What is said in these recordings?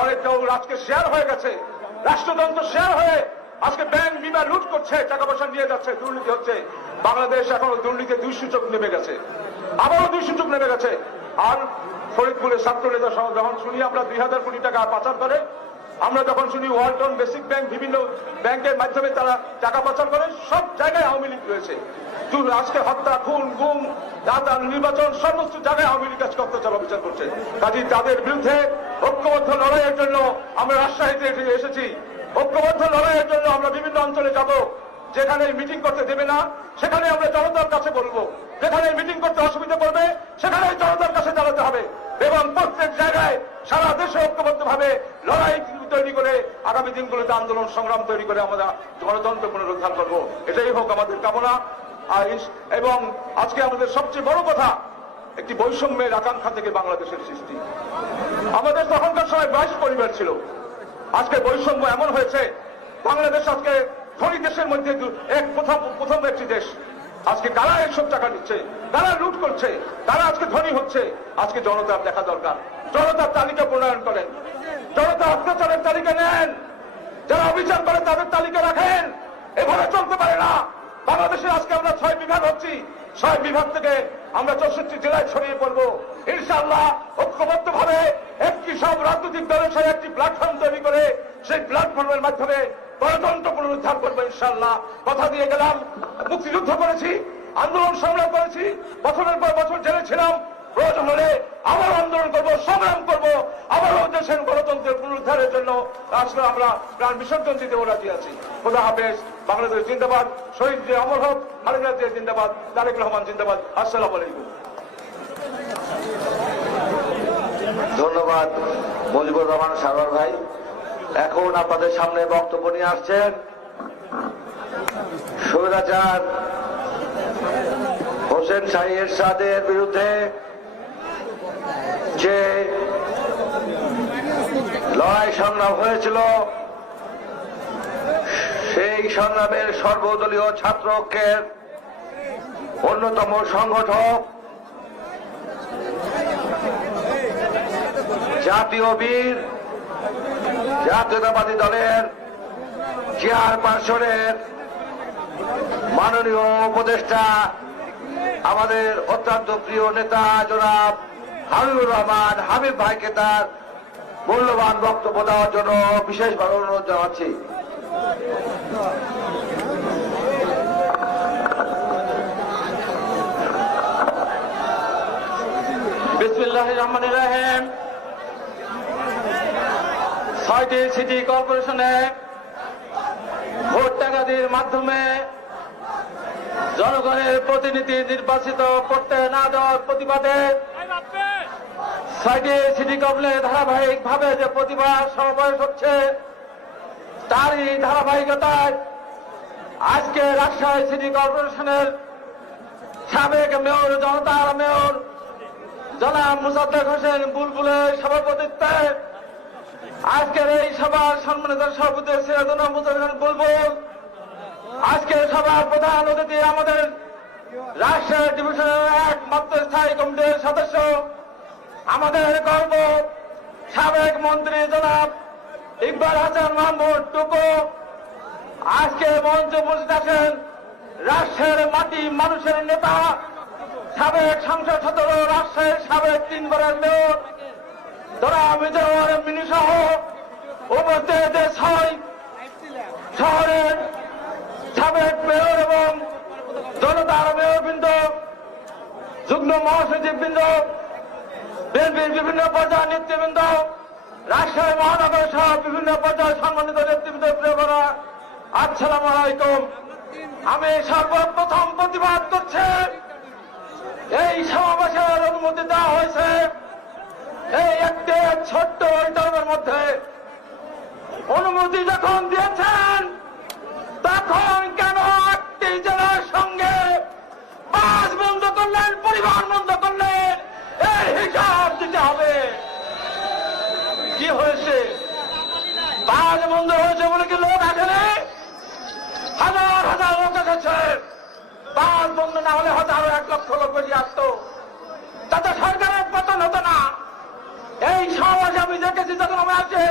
আজকে শেয়ার হয়ে গেছে, রাষ্ট্রযন্ত্র শেয়ার হয়ে আজকে ব্যাংক বিমা লুট করছে, টাকা পয়সা নিয়ে যাচ্ছে, দুর্নীতি হচ্ছে। বাংলাদেশ এখনো দুর্নীতির 2 সূচক নেমে গেছে, আবারও 2 সূচক নেমে গেছে। আর ফরিদপুরের ছাত্র নেতা যখন শুনি আমরা 2000 কোটি টাকা পাচার করে, আমরা যখন শুনি ওয়ালটন, বেসিক ব্যাংক, বিভিন্ন ব্যাংকের মাধ্যমে তারা টাকা পাচার করে, সব জায়গায় আওয়ামী লীগ রয়েছে। আজকে হত্যা, খুন, গুম, নির্বাচন, সমস্ত জায়গায় আওয়ামী লীগ আজকে অত্যাচার অবিচার করছে। কাজী তাদের বিরুদ্ধে ঐক্যবদ্ধ লড়াইয়ের জন্য আমরা রাজশাহীতে এসেছি। ঐক্যবদ্ধ লড়াইয়ের জন্য আমরা বিভিন্ন অঞ্চলে যাব। যেখানে মিটিং করতে দেবে না সেখানে আমরা জনতার কাছে বলবো, যেখানে মিটিং করতে অসুবিধা করবে সেখানে জনতার কাছে দাঁড়াতে হবে এবং প্রত্যেক জায়গায় সারা দেশে ঐক্যবদ্ধভাবে লড়াই তৈরি করে আগামী দিনগুলোতে আন্দোলন সংগ্রাম তৈরি করে আমরা গণতন্ত্র পুনরুদ্ধার করব। এটাই হোক আমাদের কামনা। এবং আজকে আমাদের সবচেয়ে বড় কথা, একটি বৈষম্যের আকাঙ্ক্ষা থেকে বাংলাদেশের সৃষ্টি। আমাদের তখনকার সময় 22 পরিবার ছিল, আজকে বৈষম্য এমন হয়েছে বাংলাদেশ আজকে ধনী দেশের মধ্যে প্রথম একটি দেশ। আজকে কারা এইসব টাকা নিচ্ছে, কারা লুট করছে, কারা আজকে ধনী হচ্ছে, আজকে জনতার দেখা দরকার। জনতার তালিকা প্রণয়ন করেন, জনতা অত্যাচারের তালিকা নেন, যারা অবিচার করে তাদের তালিকা রাখেন। এভাবে চলতে পারে না। বাংলাদেশে আজকে আমরা 6 বিভাগ হচ্ছি, 6 বিভাগ থেকে আমরা 64 জেলায় ছড়িয়ে পড়বো। ইনশাআল্লাহ ঐক্যবদ্ধ ভাবে একটি সব রাজনৈতিক দলের সাথে একটি প্ল্যাটফর্ম তৈরি করে সেই প্ল্যাটফর্মের মাধ্যমে গণতন্ত্র পুনরুদ্ধার করবো ইনশাআল্লাহ। কথা দিয়ে গেলাম। মুক্তিযুদ্ধ করেছি, আন্দোলন সংগ্রাম করেছি, বছরের পর বছর জেলে ছিলাম। প্রয়োজন হলে আবার আন্দোলন করবো, সংগ্রাম করবো, আবারও দেশের গণতন্ত্রের পুনরুদ্ধারের জন্য আসলে আমরা প্রাণ বিসর্জন দিতে রাজি আছি। খোদা হাফেজ। বাংলাদেশ জিন্দাবাদ। শহীদ যে অমর হোক, খালেদা জিয়া জিন্দাবাদ, তারেক রহমান জিন্দাবাদ। আসসালামু আলাইকুম। ধন্যবাদ মুজিবুর রহমান সারোয়ার ভাই। এখন আপনাদের সামনে বক্তব্য নিয়ে আসছেন স্বৈরাচার হোসেন শাহী এরশাদের বিরুদ্ধে যে লড়াই সংগ্রাম হয়েছিল, সেই সংগ্রামের সর্বদলীয় ছাত্র ঐক্যের অন্যতম সংগঠক, জাতীয় বীর, জাতীয়তাবাদী দলের চেয়ারপারসনের মাননীয় উপদেষ্টা, আমাদের অত্যন্ত প্রিয় নেতা জনাব হাবিবুর রহমান হাবিব ভাইকে তার মূল্যবান বক্তব্য দেওয়ার জন্য বিশেষভাবে অনুরোধ জানাচ্ছি। বিসমিল্লাহির রহমানির রহিম। 6টি সিটি কর্পোরেশনে ভোট টাকাদির মাধ্যমে জনগণের প্রতিনিধি নির্বাচিত করতে না দেওয়ার প্রতিবাদে 6টি সিটি কর্পোরেশনে ধারাবাহিকভাবে যে প্রতিবাদ সমাবেশ হচ্ছে, তারই ধারাবাহিকতায় আজকে রাজশাহী সিটি কর্পোরেশনের সাবেক মেয়র, জনতার মেয়র জনাব মোসাদ্দেক হোসেন বুলবুলের সভাপতিত্বে আজকের এই সভার সম্মানিত সভাপতি সিরাজুল হোসেন বুলবুল, আজকের সভার প্রধান অতিথি আমাদের রাজশাহী ডিভিশনের একমাত্র স্থায়ী কমিটির সদস্য, আমাদের গর্ব সাবেক মন্ত্রী জনাব ইকবাল হাসান মাহমুদ টুকু, আজকে মঞ্চে উপস্থিত আছেন রাজশাহীর মাটি মানুষের নেতা, সাবেক সংসদ সদস্য, রাজশাহীর সাবেক 3 বারের মেয়র মিনি সহ উপস্থিত 6 শহরের সাবেক মেয়র এবং জনতার মেয়রবৃন্দ, যুগ্ম মহাসচিববৃন্দ, বিএনপির বিভিন্ন পর্যায়ের নেতৃবৃন্দ, রাজশাহী মহানগর সহ বিভিন্ন পর্যায়ের সম্মানিত নেতৃবৃন্দ, প্রিয়রা, আসসালামু আলাইকুম। আমি সর্বপ্রথম প্রতিবাদ করছি, এই সমাবেশের অনুমতি দেওয়া হয়েছে এই একটি ছোট্ট ইন্টারভিউর মধ্যে। অনুমতি যখন দিয়েছেন তখন কেন একটি জেলার সঙ্গে বাস বন্ধ করলেন, পরিবার বন্ধ করলেন, এই হিসাব দিতে হবে। কি হয়েছে? বাস বন্ধ হয়েছে বলে কি লোক আসেনি? হাজার হাজার লোক এসেছে। বাস বন্ধ না হলে হয়তো আরো 1 লক্ষ লোক বেরিয়ে আসতো, তাতে সরকারের পতন হতো না। এই সমাজ আমি দেখেছি যখন আমি আসে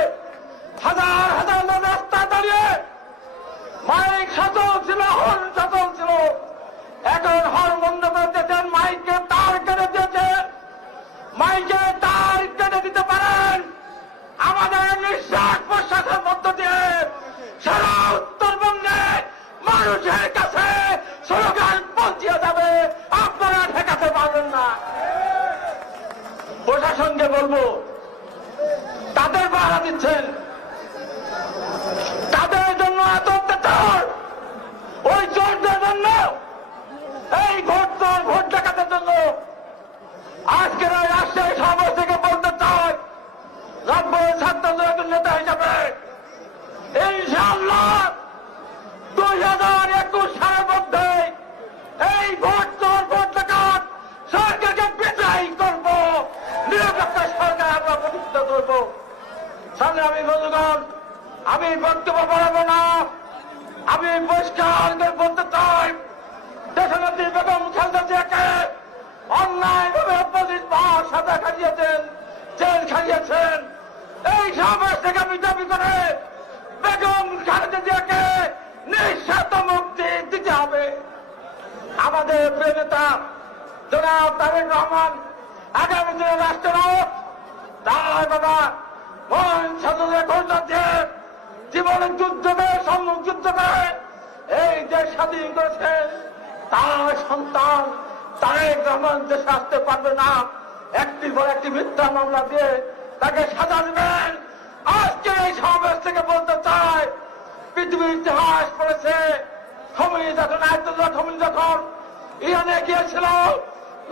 মানুষের কাছে স্লোগান পৌঁছে যাবে, আপনারা ঠেকাতে পারবেন না। প্রশাসনকে বলবো, তাদের পাহারা দিচ্ছেন, তাদের জন্য এত অত্যাচার, ওই চোরদের জন্য, এই ভোট ডাকাতের জন্য। আজকের ওই রাজশাহী সমাবেশ থেকে বলতে চাই, নব্বই ছাত্রদের নেতা হিসাবে ইনশাআল্লাহ 2021 সালের মধ্যে এই ভোট ডাকাত সরকারকে বিদায় করব, নিরপেক্ষ সরকার আমরা প্রতিষ্ঠা করব। সামনে আমি বন্ধুগণ, আমি বক্তব্য বাড়াবো না, আমি পরিষ্কার করে বলতে চাই, দেশনেত্রী বেগম খালেদা জিয়াকে অন্যায়ভাবে 25 মাস সাজা খাটিয়েছেন, জেল খাটিয়েছেন। এই সমাবেশ থেকে আমি দাবি করে বেগম খালেদা জিয়াকে নিঃশর্ত মুক্তি দিতে হবে। আমাদের প্রিয় নেতা জনাব তারেক রহমান আগামী দিনে রাষ্ট্রনায়ক, তার বাবা মহান ছাত্রদের ঘোষণা দিয়ে জীবনের যুদ্ধ করে, সম্মুখ যুদ্ধ করে এই দেশ স্বাধীন করেছেন। তার সন্তান তারেক রহমান দেশে আসতে পারবে না, একটির পর একটি মিথ্যা মামলা দিয়ে তাকে সাজা দেবেন। আজকে এই সমাবেশ থেকে বলতে চাই, পৃথিবীর ইতিহাস পড়েছে, খমিনি যখন আয়তুল্লাহ খমিনি যখন ইরানে গিয়েছিল,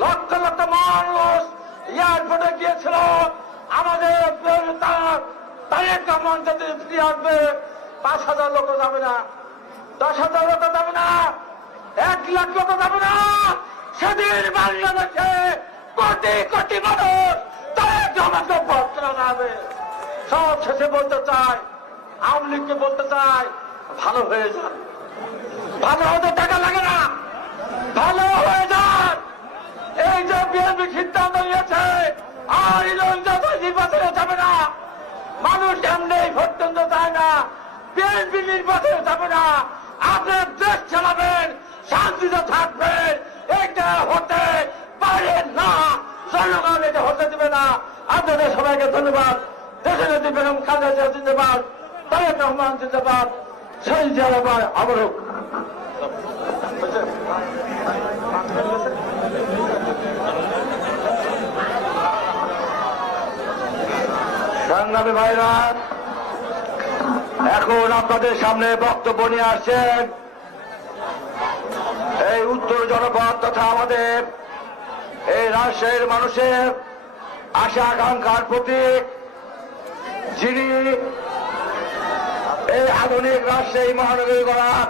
লক্ষ লক্ষ মানুষ এয়ারপোর্টে গিয়েছিল, আমাদের প্রিয় নেতা তারেক রহমান যদি ফিরে আসবে, 5,000 লোক যাবে না, 10,000 লোক যাবে না, 1 লাখ লোক যাবে না। সেদিন বাংলাদেশে কোটি কোটি মানুষ তারেক রহমানকে ভোট যাবে। সব শেষে বলতে চাই, আওয়ামী লীগকে বলতে চাই, ভালো হয়ে যান, ভালো হতে টাকা লাগে না, ভালো হয়ে যান। এই যে বিএনপি সিদ্ধান্ত নিয়েছে আর নির্বাচনে যাবে না, মানুষ এমনি ভোট কেন্দ্র যায় না, বিএনপি নির্বাচনে যাবে না, আপনার দেশ চালাবেন, শান্তিতে থাকবেন, এটা হতে পারে না, জনগণ এটা হতে দেবে না। আপনাদের সবাইকে ধন্যবাদ। দেশের নেত্রী বেগম খালেদা জিয়া জিন্দাবাদ, তারেক রহমান জিন্দাবাদ, শহীদ জিয়ারহমান অমর হোক। সংগ্রামী ভাইরা, এখন আপনাদের সামনে বক্তব্য নিয়ে আসছেন এই উত্তর জনপদ তথা আমাদের এই রাজশাহীর মানুষের আশা আকাঙ্ক্ষার প্রতীক, যিনি এই আধুনিক রাজশাহী মহানগরী গড়ার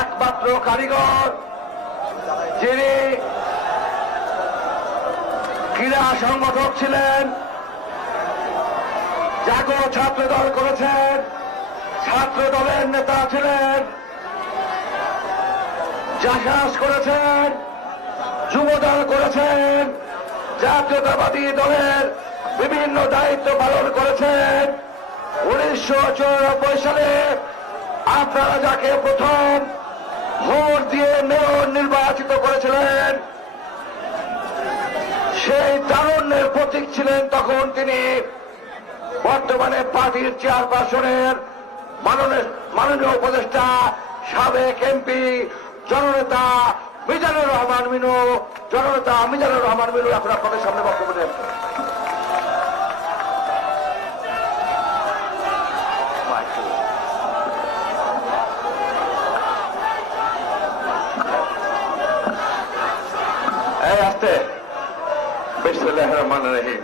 একমাত্র কারিগর, যিনি ক্রীড়া সংগঠক ছিলেন, জাগো ছাত্র দল করেছেন, ছাত্র দলের নেতা ছিলেন, জাসাস করেছেন, যুবদল করেছেন, জাতীয়তাবাদী দলের বিভিন্ন দায়িত্ব পালন করেছেন। 1994 সালে আপনারা যাকে প্রথম ভোট দিয়ে মেয়র নির্বাচিত করেছিলেন, সেই তারুণ্যের প্রতীক ছিলেন তখন তিনি। বর্তমানে পার্টির চেয়ারপারসনের মাননীয় উপদেষ্টা সাবেক এমপি জননেতা মিজানুর রহমান মিনু, জননেতা মিজানুর রহমান মিনু এখন আপনাদের সামনে বক্তব্য দেন। এই আসতে বিসমিল্লাহির রহমানির রহিম।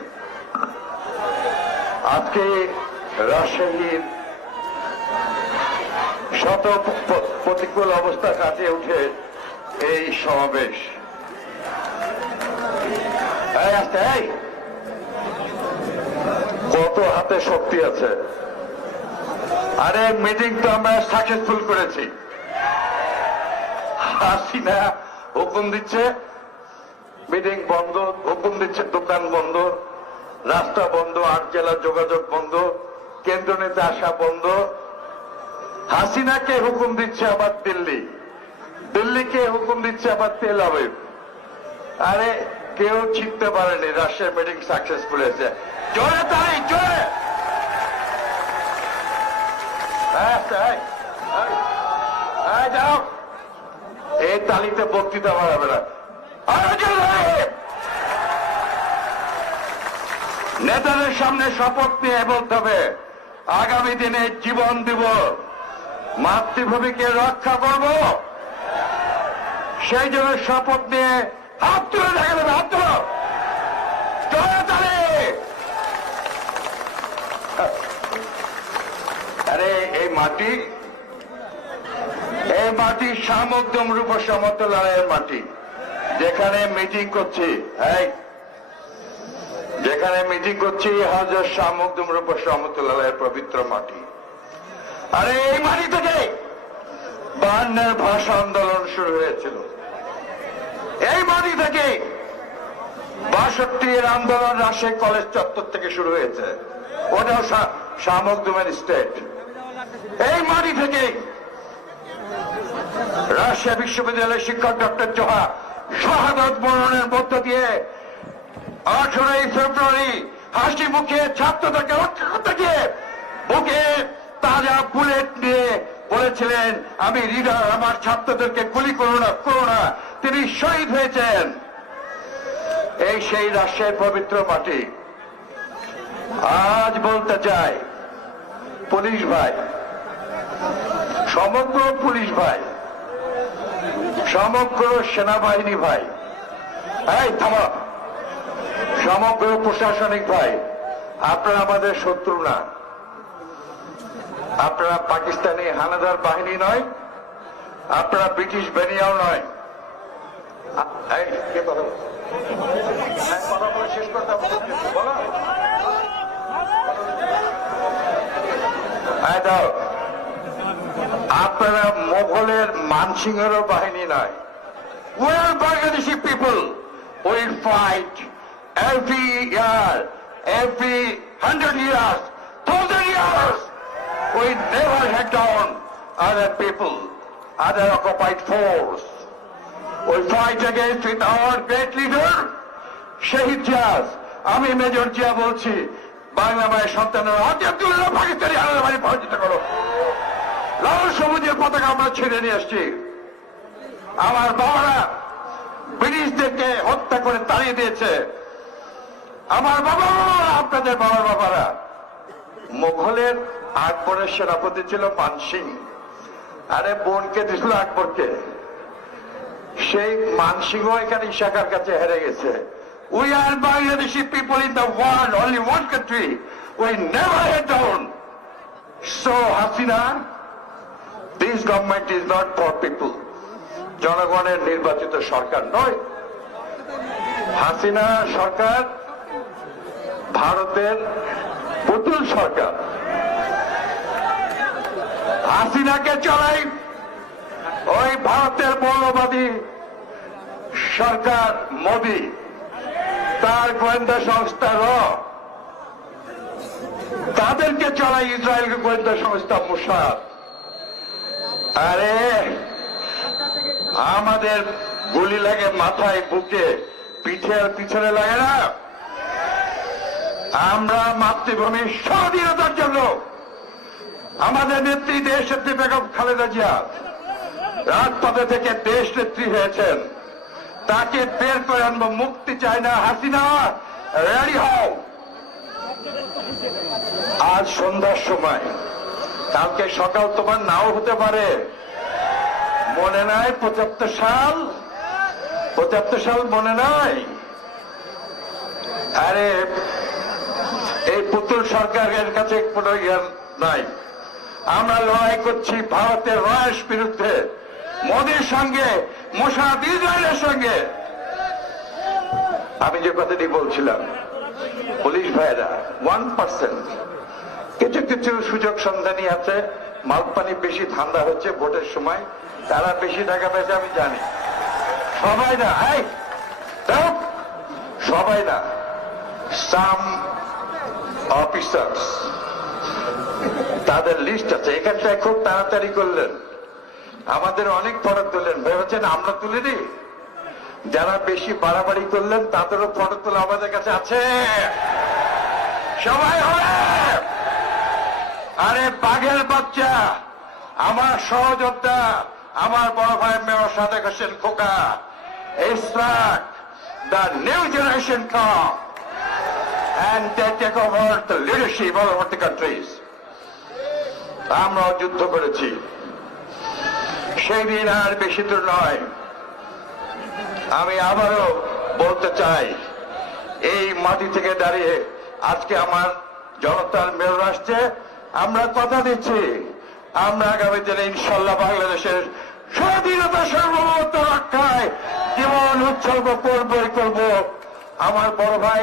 আজকে রাজশাহীর শত প্রতিকূল অবস্থা কাটিয়ে উঠে এই সমাবেশ। কত হাতে শক্তি আছে, আরে মিটিং তো আমরা সাকসেসফুল করেছি। হাসিনা হুকুম দিচ্ছে মিটিং বন্ধ, হুকুম দিচ্ছে দোকান বন্ধ, রাস্তা বন্ধ, 8 জেলার যোগাযোগ বন্ধ, কেন্দ্র নেতা আসা বন্ধ। হাসিনাকে হুকুম দিচ্ছে আবার দিল্লি, দিল্লিকে হুকুম দিচ্ছে আবার তেল আবিব। আরে কেউ শিখতে পারেনি রাজশাহী মিটিং সাকসেসফুল হয়েছে। জোরে তাই, জোরে। যাও এই তালিতে বক্তৃতা বাড়াবে না। নেতাদের সামনে শপথ নিয়ে বলতে হবে আগামী দিনে জীবন দিব, মাতৃভূমিকে রক্ষা করব। সেই জন্য শপথ নিয়ে হাত তুলে দেখা যাবে, হাত তুলো আরে এই মাটি শামুকদম রূপ সমতলার মাটি, যেখানে মিটিং করছি হাজার শামুকদম রূপ সমতলার পবিত্র মাটি। আরে এই মাটি থেকে 52 ভাষা আন্দোলন শুরু হয়েছিল। এই মাটি থেকে 62 আন্দোলন রাজশাহী কলেজ চত্বর থেকে শুরু হয়েছে, ওটাও শামুকদমের স্টেট। এই মাটি থেকে রাজশাহী বিশ্ববিদ্যালয়ের শিক্ষক ডক্টর জোহা শাহাদত বরণের মধ্য দিয়ে 18 ফেব্রুয়ারি হাসি মুখে ছাত্রদেরকে রক্ষা করতে গিয়ে বুকে তাজা বুলেট নিয়ে বলেছিলেন, আমি লিডার, আমার ছাত্রদেরকে গুলি করো না। তিনি শহীদ হয়েছেন। এই সেই রাজশাহীর পবিত্র মাটি। আজ বলতে চাই, পুলিশ ভাই, সমগ্র পুলিশ ভাই, সমগ্র সেনাবাহিনী ভাই, সমগ্র প্রশাসনিক ভাই, আপনারা আমাদের শত্রু না। আপনারা পাকিস্তানি হানাদার বাহিনী নয়, আপনারা ব্রিটিশ বাহিনীও নয়। কথা বলে শেষ করতে বলো। আপনারা মোগলের মানসিংহেরও বাহিনী নয়। We are Bangladeshi people. We fight every year, every 100 years, 1,000 years. We never head down other people, other occupied force. We fight against with our great leader, শহীদ জিয়াস। আমি মেজর জিয়া বলছি, বাংলা মায়ের সন্তানেরা পাকিস্তানি হানাদার বাহিনী পরাজিত করো। লাল সবুজের পতাকা আমরা ছেড়ে নিয়ে আসছি। আমার বাবারা ব্রিটিশদেরকে হত্যা করে তাড়িয়ে দিয়েছে। আমার বাবা, আপনাদের বাবার বাবারা। মোগলের আকবরের সেনাপতি ছিল মানসিং। আরে বোনকে দিছিল আকবরকে। সেই মানসিংহ এখানে ইশাকার কাছে হেরে গেছে। We are Bangladeshi people in the world, only one country. We never head down. So Hasina, this government is not for people. জনগণের নির্বাচিত সরকার নয়। হাসিনা সরকার ভারতের পুতুল সরকার। হাসিনাকে চলাই ওই ভারতের মৌলবাদী সরকার মোদী, তার গোয়েন্দা সংস্থা তাদেরকে চলাই ইসরায়েল গোয়েন্দা সংস্থা মোসাদ। আরে আমাদের গুলি লাগে মাথায়, বুকে, পিঠে আর পিছনে লাগে না। আমরা মাতৃভূমির স্বাধীনতার জন্য আমাদের নেত্রী দেশ নেত্রী বেগম খালেদা জিয়া রাজপথে থেকে দেশ নেত্রী হয়েছেন, তাকে বের করে আনবো। মুক্তি চায় না হাসিনা, রেডি হও। আজ সন্ধ্যার সময়, কালকে সকাল তোমার নাও হতে পারে, মনে নাই 75 সাল মনে নাই? আরে এই পুতুল সরকারের কাছে কোনো জ্ঞান নাই। আমরা লড়াই করছি ভারতের রয়েস বিরুদ্ধে, মোদীর সঙ্গে, মোসাদ ইসরায়েলের সঙ্গে। আমি যে কথাটি বলছিলাম, পুলিশ ভাইরা 1%, কিছু কিছু সুযোগ সন্ধানী আছে, মালপানি বেশি ঠান্ডা হচ্ছে ভোটের সময়, তারা বেশি টাকা পেয়েছে আমি জানি। সবাই না, সবাই না, সাম অফিসার্স, তাদের লিস্ট আছে। এখানটায় খুব তাড়াতাড়ি করলেন, আমাদের অনেক ফটো তুললেন, ভেবেছেন আমরা তুলিনি? যারা বেশি বাড়াবাড়ি করলেন তাদেরও ফটো তোলা আমাদের কাছে আছে। সবাই হবে। আরে বাঘের বাচ্চা, আমার সহযোদ্ধা আমার বড় ভাই mayor Sadek Hossain Khoka, Ishraque, the new generation come and they take over the leadership all over the countries. আমরাও যুদ্ধ করেছি, সেই দিন আর বেশি দূর নয়। আমি আবারও বলতে চাই, এই মাটি থেকে দাঁড়িয়ে আজকে আমার জনতার মেয়র আসছে, আমরা কথা দিচ্ছি আমরা আগামী দিনে ইনশাল্লাহ বাংলাদেশের স্বাধীনতা সার্বভৌমত্ব রক্ষায় জীবন উৎসর্গ করবই করব। আমার বড় ভাই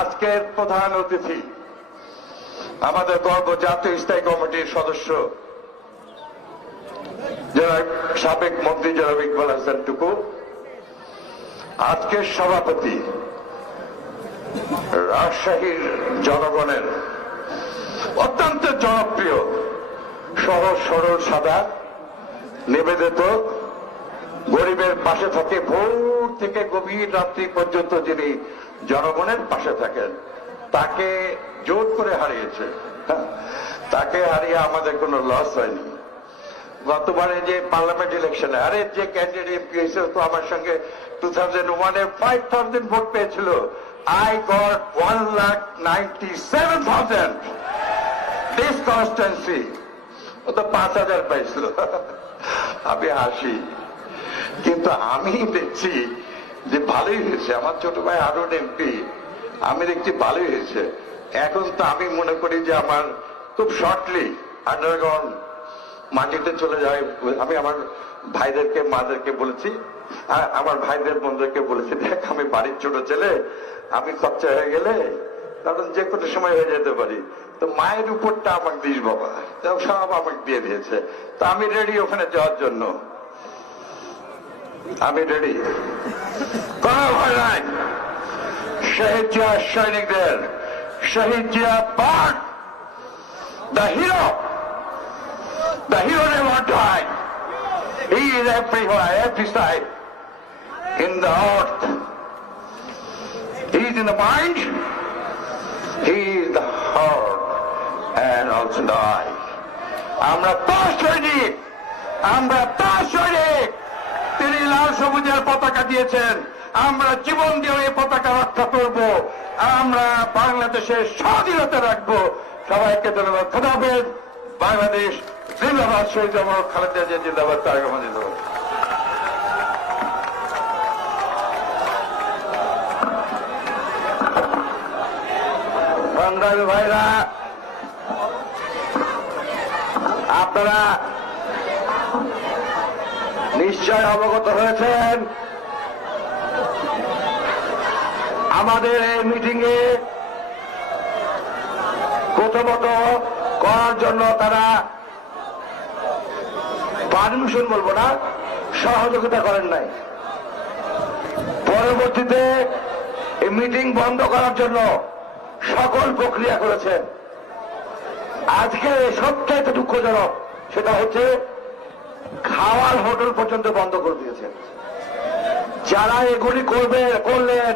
আজকের প্রধান অতিথি, আমাদের গর্ব জাতীয় স্থায়ী কমিটির সদস্য যারা সাবেক মন্ত্রী জনাব ইকবাল হাসান টুকু, আজকের সভাপতি রাজশাহীর জনগণের অত্যন্ত জনপ্রিয়, সহজ সরল সাদা নিবেদিত, গরিবের পাশে থাকে, ভোর থেকে গভীর রাত্রি পর্যন্ত যিনি জনগণের পাশে থাকেন, তাকে জোর করে হারিয়েছে। তাকে হারিয়ে আমাদের কোনো লস হয়নি। গতবারে যে পার্লামেন্ট ইলেকশনে আরে যে ক্যান্ডিডেট এমপি হয়েছিল তো আমার সঙ্গে 2001-এ 5,000 ভোট পেয়েছিল, I got 1,97,000 this constituency, ও তো 5,000 পাইছিল। আমি হাসি, কিন্তু আমি দেখছি যে ভালোই হয়েছে। আমার ছোট ভাই আরুন এমপি, আমি দেখছি ভালোই হয়েছে। এখন তো আমি মনে করি যে আমার খুব শর্টলি আন্ডারগ্রাউন্ড মাটিতে চলে যায়। আমি আমার ভাইদেরকে মাদেরকে বলেছি, আমার ভাইদের বোনদেরকে বলেছি, দেখ আমি বাড়ির ছোট ছেলে, আমি খরচা হয়ে গেলে কারণ যে কোনো সময় হয়ে যেতে পারি, তো মায়ের উপরটা আমাকে দিস বাবা, সব আমাকে দিয়ে দিয়েছে। তো আমি রেডি ওখানে যাওয়ার জন্য, আমি রেডি। কোনো ভয় নাই, শহীদ জিয়া সৈনিকদের, Shaheed Zia part the hero, the hero never died. He is everywhere, every side in the earth. He is in the mind, he is the heart, and also the eye. আমরা তার সৈনিক, আমরা তার সৈনিক। তিনি লাল সবুজের পতাকা দিয়েছেন, আমরা জীবন দিয়ে এই পতাকা রক্ষা করব, আমরা বাংলাদেশের স্বাধীনতা রাখবো। সবাইকে ধন্যবাদ। খোদা হাফেজ। বাংলাদেশ জিন্দাবাদ। শহীদ আমার খালেদা জিয়া জিন্দাবাদ। তারেক রহমান জিন্দাবাদ। সংগ্রামী ভাইরা, আপনারা নিশ্চয় অবগত হয়েছেন আমাদের এই মিটিংয়ে প্রথমত করার জন্য তারা পারমিশন বলবো না, সহযোগিতা করেন নাই। পরবর্তীতে এই মিটিং বন্ধ করার জন্য সকল প্রক্রিয়া করেছেন। আজকে সবচাইতে দুঃখজনক সেটা হচ্ছে খাওয়ার হোটেল পর্যন্ত বন্ধ করে দিয়েছেন। যারা এগুলি করলেন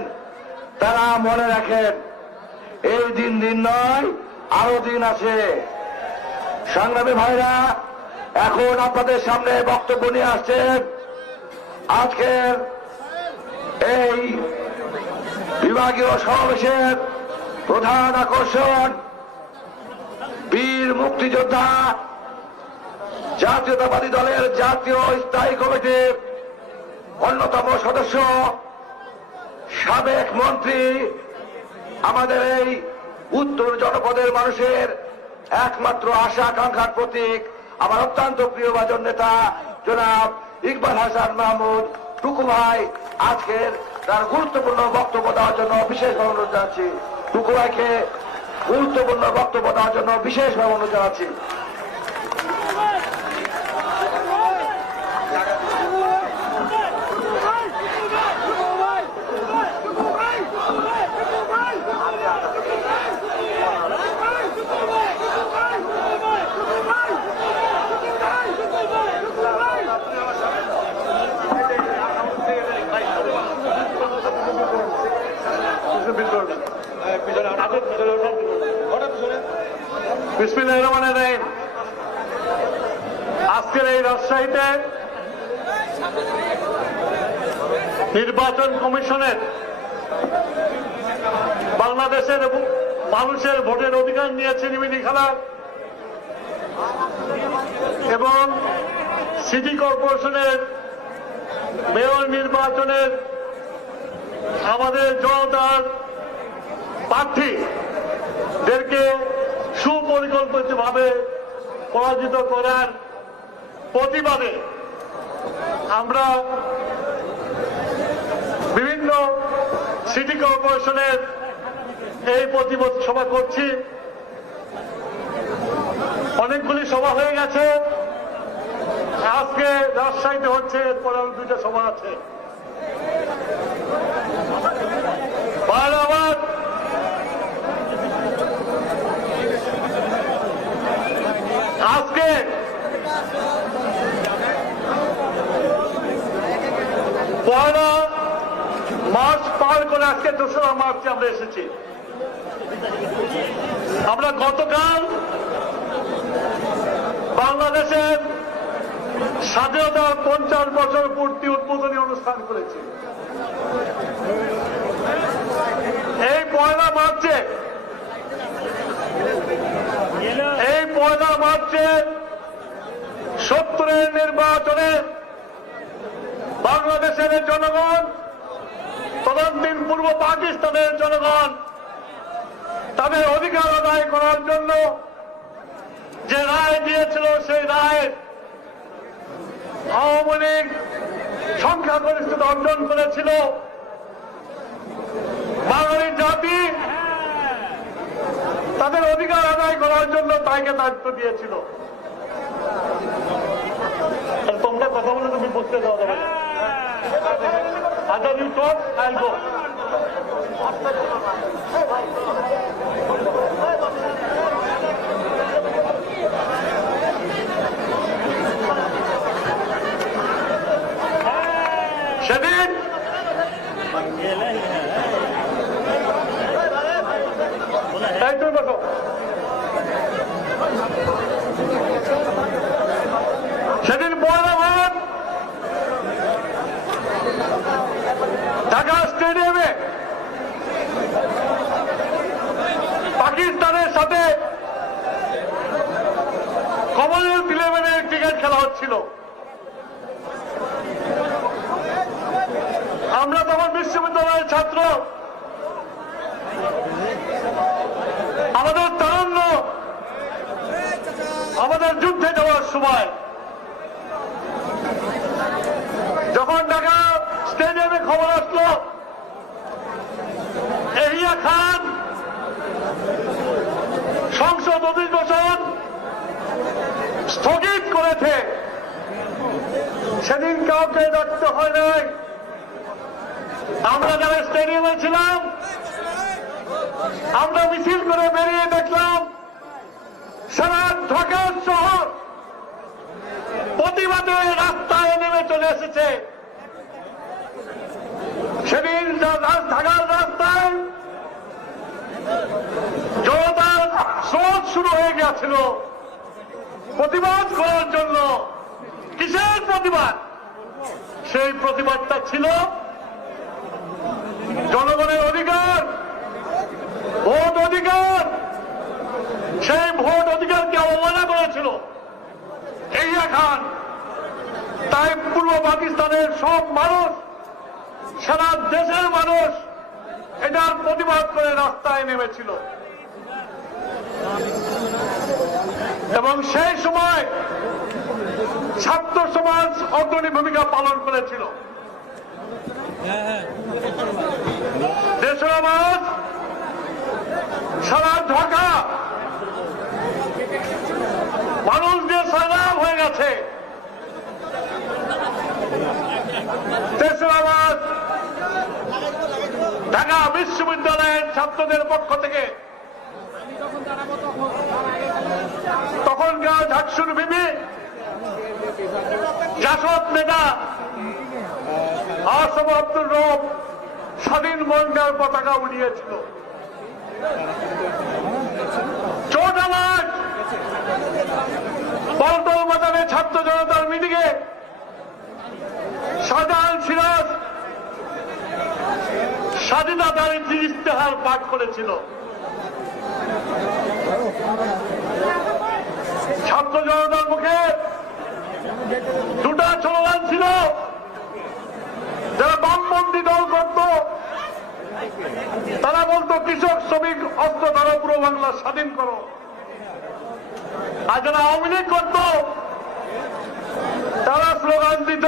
তারা মনে রাখেন, এই দিন নয়, আরো দিন আছে। সংগ্রামী ভাইরা, এখন আপনাদের সামনে বক্তব্য নিয়ে আসছেন আজকের এই বিভাগীয় সমাবেশের প্রধান আকর্ষণ, বীর মুক্তিযোদ্ধা, জাতীয়তাবাদী দলের জাতীয় স্থায়ী কমিটির অন্যতম সদস্য, সাবেক মন্ত্রী, আমাদের এই উত্তর জনপদের মানুষের একমাত্র আশা আকাঙ্ক্ষার প্রতীক, আমার অত্যন্ত প্রিয়ভাজন নেতা জনাব ইকবাল হাসান মাহমুদ টুকু ভাই আজকের তার গুরুত্বপূর্ণ বক্তব্য দেওয়ার জন্য বিশেষভাবে অনুরোধ জানাচ্ছি। টুকু ভাইকে গুরুত্বপূর্ণ বক্তব্য দেওয়ার জন্য বিশেষভাবে অনুরোধ জানাচ্ছি। বিসমিল্লাহির রহমানির রহিম। আজকের এই রাজশাহীতে নির্বাচন কমিশনের বাংলাদেশের মানুষের ভোটের অধিকার নিয়ে ছিনিমিনি খেলা এবং সিটি কর্পোরেশনের মেয়র নির্বাচনের আমাদের জনতার প্রার্থীদেরকে সুপরিকল্পিতভাবে পরাজিত করার প্রতিবাদে আমরা বিভিন্ন সিটি কর্পোরেশনের এই প্রতিবাদ সভা করছি। অনেকগুলি সভা হয়ে গেছে, আজকে রাজশাহীতে হচ্ছে, এরপর আরো 2টা সভা আছে। আবার আজকে পয়লা মার্চ পার করে আজকে 2রা মার্চে আমরা এসেছি। আমরা গতকাল বাংলাদেশের স্বাধীনতার 50 বছর পূর্তি উদ্বোধনী অনুষ্ঠান করেছি। এই পয়লা মার্চে 70-এর নির্বাচনে বাংলাদেশের জনগণ, তদানীন্তন পূর্ব পাকিস্তানের জনগণ তাদের অধিকার আদায় করার জন্য যে রায় দিয়েছিল, সেই রায় আওয়ামী লীগ সংখ্যাগরিষ্ঠতা অর্জন করেছিল। বাঙালি জাতি তাদের অধিকার আদায় করার জন্য তাইকে দায়িত্ব দিয়েছিল। তোমরা কথা বলে তুমি বুঝতে দেওয়া যাবে না। আচ্ছা, টপ আইব সেদিন সেদিন পয়লা মার্চ ঢাকা স্টেডিয়ামে পাকিস্তানের সাথে কমনওয়েলথ 11-এর ক্রিকেট খেলা হচ্ছিল। আমরা তখন বিশ্ববিদ্যালয়ের ছাত্র, আমাদের তারুণ্য, আমাদের যুদ্ধে যাওয়ার সময় যখন ঢাকা স্টেডিয়ামে খবর আসলো এহিয়া খান সংসদ অধিবেশন স্থগিত করেছে, সেদিন কাউকে ডাকতে হয় নাই। আমরা যারা স্টেডিয়ামে ছিলাম, আমরা মিছিল করে বেরিয়ে দেখলাম সারা ঢাকা শহর প্রতিবাদে রাস্তায় নেমে চলে এসেছে। সেদিন ঢাকার রাস্তায় জনতার স্রোত শুরু হয়ে গিয়েছিল প্রতিবাদ করার জন্য। কিসের প্রতিবাদ? সেই প্রতিবাদটা ছিল জনগণের অধিকার, ভোট অধিকার। সেই ভোট অধিকারকে অবমাননা করেছিল এহিয়া খান। তাই পূর্ব পাকিস্তানের সব মানুষ, সারা দেশের মানুষ এটার প্রতিবাদ করে রাস্তায় নেমেছিল এবং সেই সময় ছাত্র সমাজ অগ্রণী ভূমিকা পালন করেছিল। দেশের মানুষ, সারা ঢাকা মানুষ যে সারাম হয়ে গেছে। দেশের আওয়াজ ঢাকা বিশ্ববিদ্যালয়ের ছাত্রদের পক্ষ থেকে তখনকার ঢাকসুর বিবি জাসদ নেতা আসম আব্দুর রব স্বাধীন বঙ্গের পতাকা উড়িয়েছিল। চোটালাট পল্টন ময়দানে ছাত্র জনতার মিটিংয়ে শাহজাহান সিরাজ স্বাধীনতার ইস্তেহার পাঠ করেছিল। ছাত্র জনতার মুখে দুটা স্লোগান ছিল, যারা বামপন্থী দল করত তারা বলতো কৃষক শ্রমিক অস্ত্র ধরো, পুরো বাংলা স্বাধীন করো। আর যারা আওয়ামী লীগ করত তারা স্লোগান দিত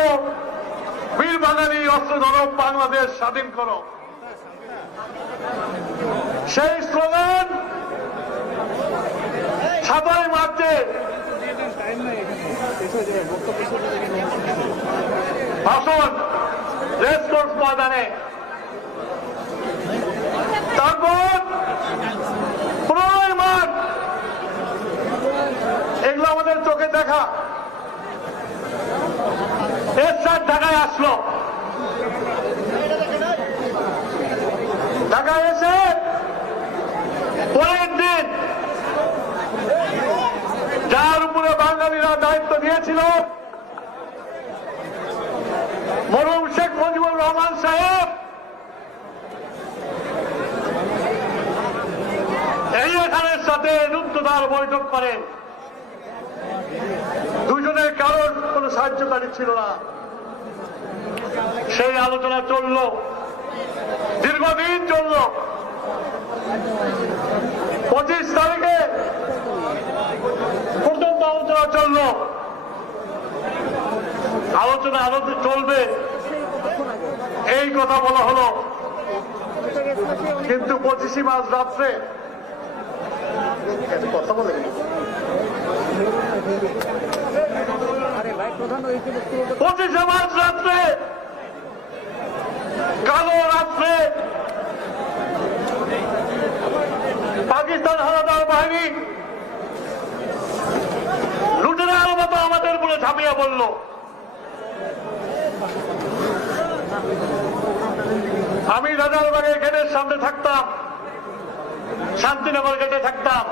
বীর বাঙালি অস্ত্র ধরো, বাংলাদেশ স্বাধীন করো। সেই স্লোগান 7ই মার্চে ভাষণ রেসকোর্স ময়দানে, তারপর 15ই মার্চ, এগুলো আমাদের চোখে দেখা। এরশাদ ঢাকায় আসলো, ঢাকায় এসে পরের দিন যার উপরে বাঙালিরা দায়িত্ব নিয়েছিল মরহুম শেখ মুজিবুর রহমান সাহেব, এলিয়া খানের সাথে রুদ্ধদ্বার বৈঠক করেন। দুজনের কারোর কোন সাহায্যকারী ছিল না। সেই আলোচনা চলল, দীর্ঘদিন চলল। 25 তারিখে পর্যন্ত আলোচনা চলল। আলোচনা আরো চলবে এই কথা বলা হলো, কিন্তু 25 মার্চ রাত্রে কথা বলে 25 মার্চ রাত্রে, কালো রাত্রে পাকিস্তান হানাদার বাহিনী লুটেরার মতো আমাদের উপরে ঝাঁপিয়ে পড়ল। আমি রাজারবাগের গেটের সামনে থাকতাম, শান্তিনগর গেটে থাকতাম।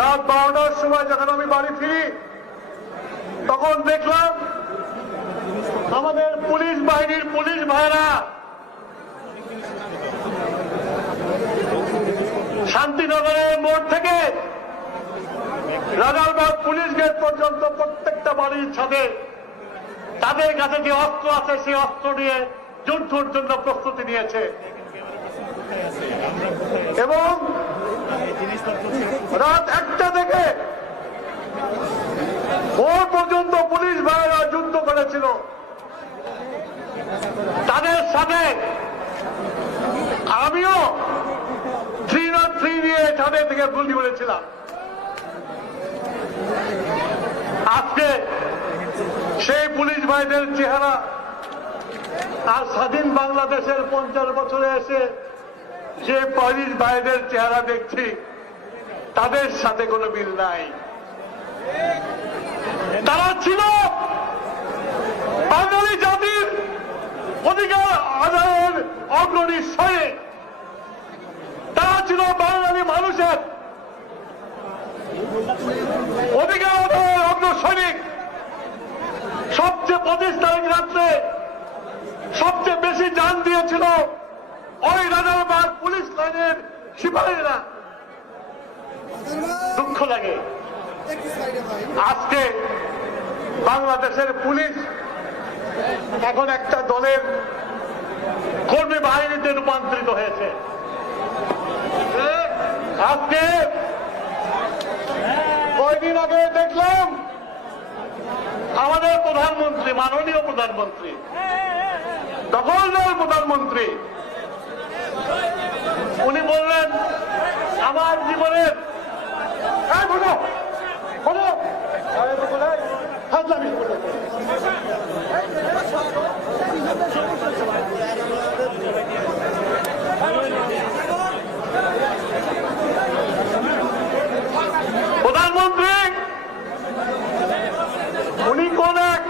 রাত 12টার সময় যখন আমি বাড়ি ফিরি তখন দেখলাম আমাদের পুলিশ বাহিনীর পুলিশ ভাইরা শান্তিনগরের মোড় থেকে রাজারবাগ পুলিশ গেট পর্যন্ত প্রত্যেকটা বাড়ির ছাদে তাদের কাছে যে অস্ত্র আছে সেই অস্ত্র নিয়ে যুদ্ধের জন্য প্রস্তুতি নিয়েছে। এবং রাত 1টা থেকে ভোর পর্যন্ত পুলিশ ভাইরা যুদ্ধ করেছিল। তাদের সাথে আমিও 303 নিয়ে ছাদের থেকে গুলি করেছিলাম। আজকে সেই পুলিশ ভাইদের চেহারা আর স্বাধীন বাংলাদেশের 50 বছরে এসে যে পুলিশ ভাইদের চেহারা দেখছি তাদের সাথে কোনো মিল নাই। তারা ছিল বাঙালি জাতির অধিকার আদায়ের অগ্রণী সৈনিক, তারা ছিল বাঙালি মানুষের অধিকার আদায়ের অগ্র সৈনিক। সবচেয়ে 25 তারিখ রাত্রে সবচেয়ে বেশি জান দিয়েছিল ওই রাজারবাগ পুলিশ লাইনের সিপাহীরা। দুঃখ লাগে আজকে বাংলাদেশের পুলিশ এখন একটা দলের কর্মী বাহিনীতে রূপান্তরিত হয়েছে। আজকে কয়েকদিন আগে দেখলাম আমাদের প্রধানমন্ত্রী, মাননীয় প্রধানমন্ত্রী, দখলদার প্রধানমন্ত্রী, উনি বললেন আমার জীবনের প্রধানমন্ত্রী উনি কোন এক,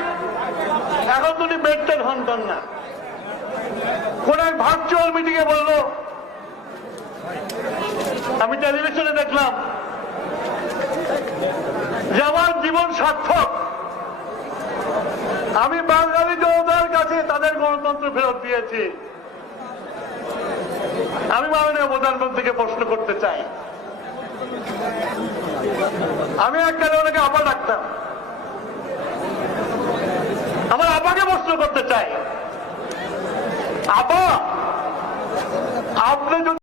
এখন তো উনি বেডটেড হন না, কোন এক ভার্চুয়াল মিটিং এ বলল, আমি টেলিভিশনে দেখলাম যে আমার জীবন সার্থক, আমি বাঙালি জনতা আছে তাদের গণতন্ত্র ফেরত দিয়েছি। আমি মাননীয় প্রধানমন্ত্রীকে প্রশ্ন করতে চাই, আমি এককালে ওনাকে আপা ডাকতাম, আমার আপাকে প্রশ্ন করতে চাই, আপা আপনি যদি